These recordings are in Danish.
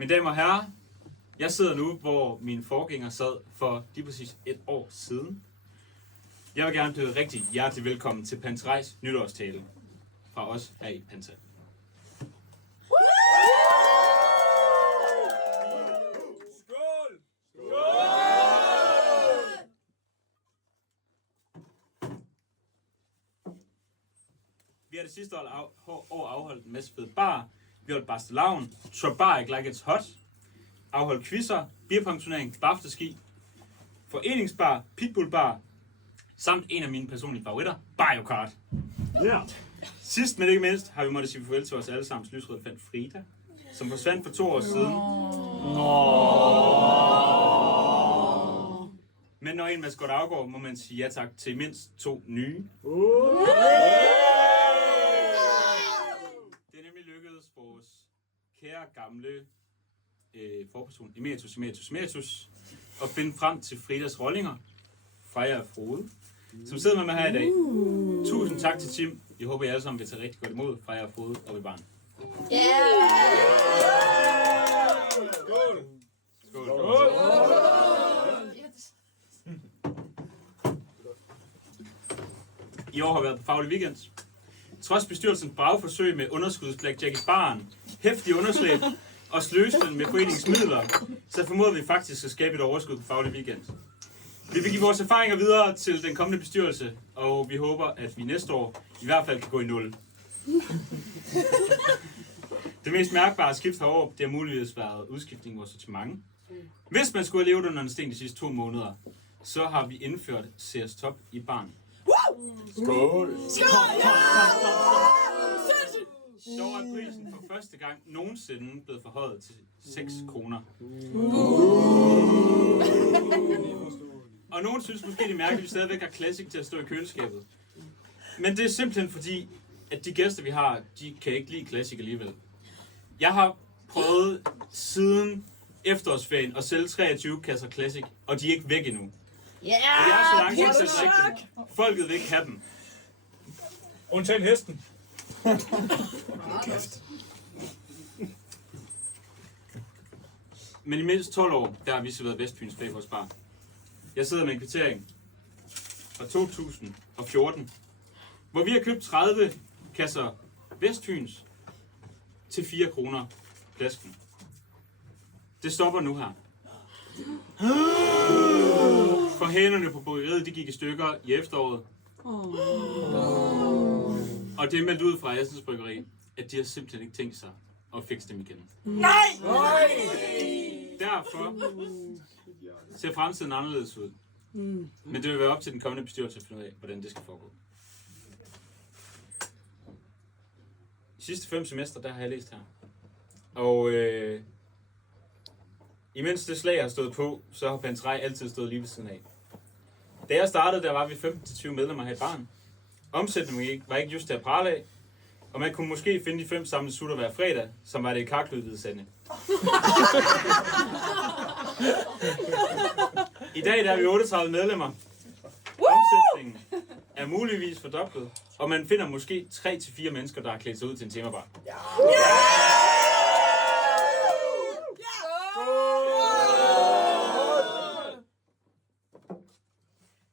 Mine damer og herrer, jeg sidder nu, hvor min forgænger sad for lige præcis et år siden. Jeg vil gerne byde rigtig hjertelig velkommen til Panterejs nytårstale fra os her i Panta. Skål! Vi har det sidste år afholdt en masse fede bar. Vi har holdt Bastelavn, Trobar Like It's Hot, afholdt quizzer, beerpongturnering, bafteski, foreningsbar, pitbullbar, samt en af mine personlige favoritter, Mario Kart. Ja. Sidst men ikke mindst har vi måttet sige farvel til vores allesammens lysrøde fan Frida, som forsvandt for 2 år siden. Men når en maskot afgår, må man sige ja tak til mindst 2 nye. Det er nemlig lykkedes vores kære gamle forperson Emeritus at finde frem til Fridas rollinger, Freja og Frode, som sidder med mig her i dag. Tusind tak til Tim. Jeg håber, I alle sammen vil tage rigtig godt imod Freja og Frode og ved barn. Skål! Skål! I år har været på faglig weekend. Trods bestyrelsens brave forsøg med underskudsblackjack i baren, heftig underslæb og sløsning med foreningens midler, så formåede vi faktisk at skabe et overskud på faglig weekend. Vi vil give vores erfaringer videre til den kommende bestyrelse, og vi håber, at vi næste år i hvert fald kan gå i 0. Det mest mærkbare skift herover, det har muligvis været udskiftning i vores sortiment. Hvis man skulle have levet under en sten de sidste 2 måneder, så har vi indført CS Top i baren. Skål! Dog er prisen for første gang nogensinde blevet forhøjet til 6 kroner. Og nogen synes måske, det er mærkeligt, at vi stadigvæk har Classic til at stå i køleskabet. Men det er simpelthen fordi, at de gæster, vi har, de kan ikke lide Classic alligevel. Jeg har prøvet siden efterårsferien at sælge 23 kasser Classic, og de er ikke væk endnu. Og jeg er så langt, at jeg ikke dem. Folket vil ikke have dem. Undtagen hesten. Men i mindst 12 år, der har vi så været Vestfyns Flavors Bar. Jeg sidder med en kvittering fra 2014, hvor vi har købt 30 kasser Vestfyns til 4 kroner flasken. Det stopper nu her. For hænerne på bryggeriet, de gik i stykker i efteråret. Og det er meldt ud fra Assens Bryggeri, at de har simpelthen ikke tænkt sig at fikse dem igen. Nej! Derfor ser fremtiden anderledes ud. Men det vil være op til den kommende bestyrelse at finde ud af, hvordan det skal foregå. De sidste 5 semester, der har jeg læst her. Og imens det slag har stået på, så har Panterej altid stået lige ved siden af. Da jeg startede, der var vi 15-20 medlemmer her i baren. Omsætningen var ikke just til at prale af, og man kunne måske finde de 5 samlede sutter hver fredag, som var det i karkløbet sande. I dag der er vi 38 medlemmer. Omsætningen er muligvis fordoblet, og man finder måske 3-4 mennesker, der har klædt sig ud til en temabar.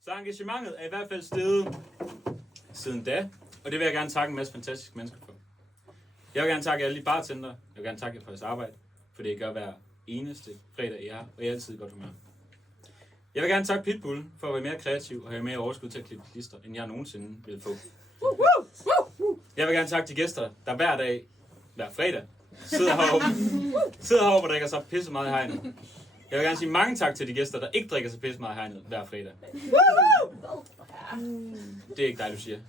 Så engagementet er i hvert fald steget siden da, og det vil jeg gerne takke en masse fantastiske mennesker for. Jeg vil gerne takke alle de bartender, jeg vil gerne takke jer for jeres arbejde, for det gør hver eneste fredag i jer, og jeg er altid i godt humør. Jeg vil gerne takke Pitbull for at være mere kreativ og have mere overskud til at klippe klister, end jeg nogensinde ville få. Jeg vil gerne takke de gæster, der hver dag, hver fredag, sidder heroppe og drikker sig pisse meget i hegnet. Jeg vil gerne sige mange tak til de gæster, der ikke drikker sig pisse meget i hegnet hver fredag. Det er ikke dig, du siger.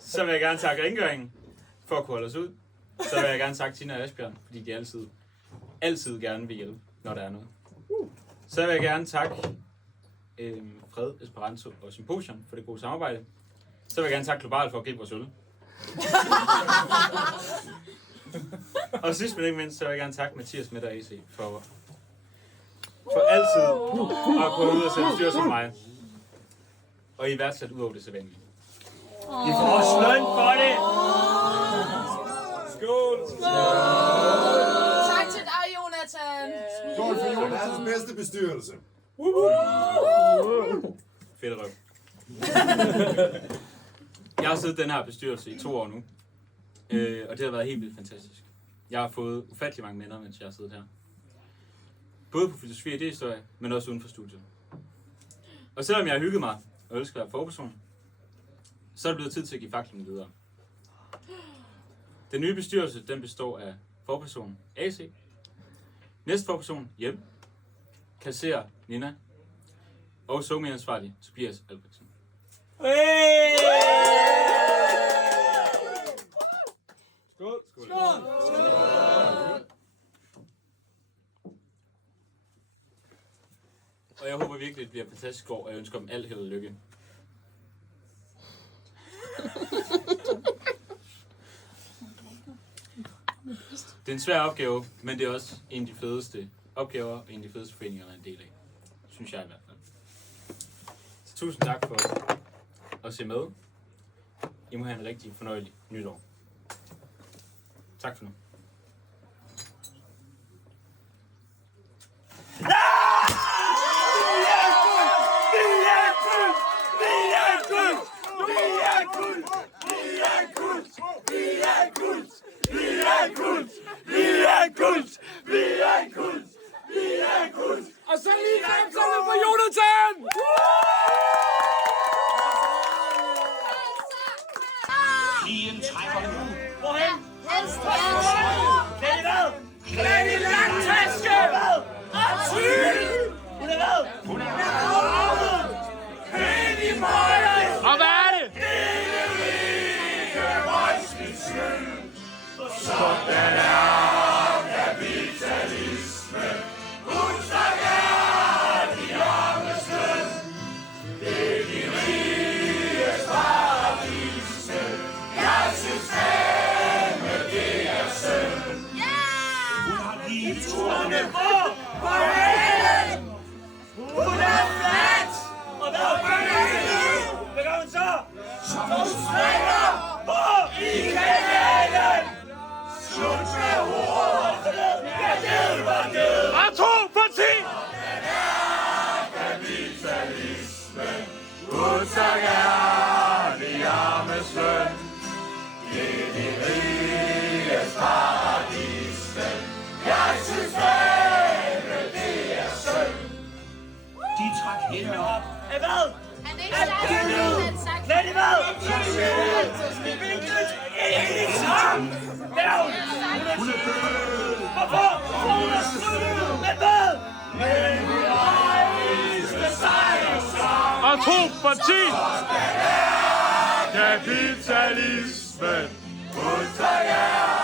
Så vil jeg gerne takke rengøringen for at kunne holde os ud. Så vil jeg gerne takke Tina og Asbjørn, fordi de altid gerne vil hjælpe, når der er noget. Så vil jeg gerne takke Fred, Esperanto og Symposium for det gode samarbejde. Så vil jeg gerne takke Global for at gribe vores øl. Og sidst men ikke mindst, så vil jeg gerne takke Mathias Mette og AC for altid at gå ud og sætte styr som mig. Og i hvert fald ud over det sædvanlige. I får også løn for det! Skål! Tak til dig, Jonathan. Skål for Jonathans bedste bestyrelse. Fedt røv. Jeg har siddet i den her bestyrelse i 2 år nu. Og det har været helt vildt fantastisk. Jeg har fået ufattelig mange minder, mens jeg har siddet her. Både på filosofi og idéhistorie, men også uden for studiet. Og selvom jeg har hygget mig og ønsker at være forperson, så er det blevet tid til at give faklen videre. Den nye bestyrelse, den består af forperson AC, næste forperson Hjem, kasserer Nina og somi-ansvarlig Tobias Albrechtsen. Skål! Og jeg håber virkelig, det bliver et fantastisk år, og jeg ønsker dem alt held og lykke. Det er en svær opgave, men det er også en af de fedeste opgaver, og en af de fedeste foreninger, der er en del af. Synes jeg i hvert fald. Så tusind tak for at se med. I må have en rigtig fornøjelig nytår. Tak for nu. Og så lige kræfterne for Jonathan! Pigen trækker nu. Hvorhen? Helst her. Klæd i hvad? Klæd i langtaske! Og tyl! Hun er hvad? Hun er hvad? Klæd i møget! Og hvad er det? Sådan er kapitalismen. Hun snakker de armes løn. Det er de riges paradise. Jeg synes fandme, det er synd. Hun har lige turene på halen. Hun er flat. Og hvad Hvad gør hun så? Hun springer på i kanalen. Slut med hovedet. Jeg hjælper ned. Atomparti! Den er kapitalismen. Hun snakker de armes løn. Det er de riges paradisen. Jeg synes fandme, det er synd. De trak hende op. Hvad? Han er ikke sagt, han sagt. Lad det hvad? Ikke sang! Hun er død! Hvorfor? Hun er død! Men hvad? Men vi rejste sejrsang! Atomparti! Kapitalismen! Hun tager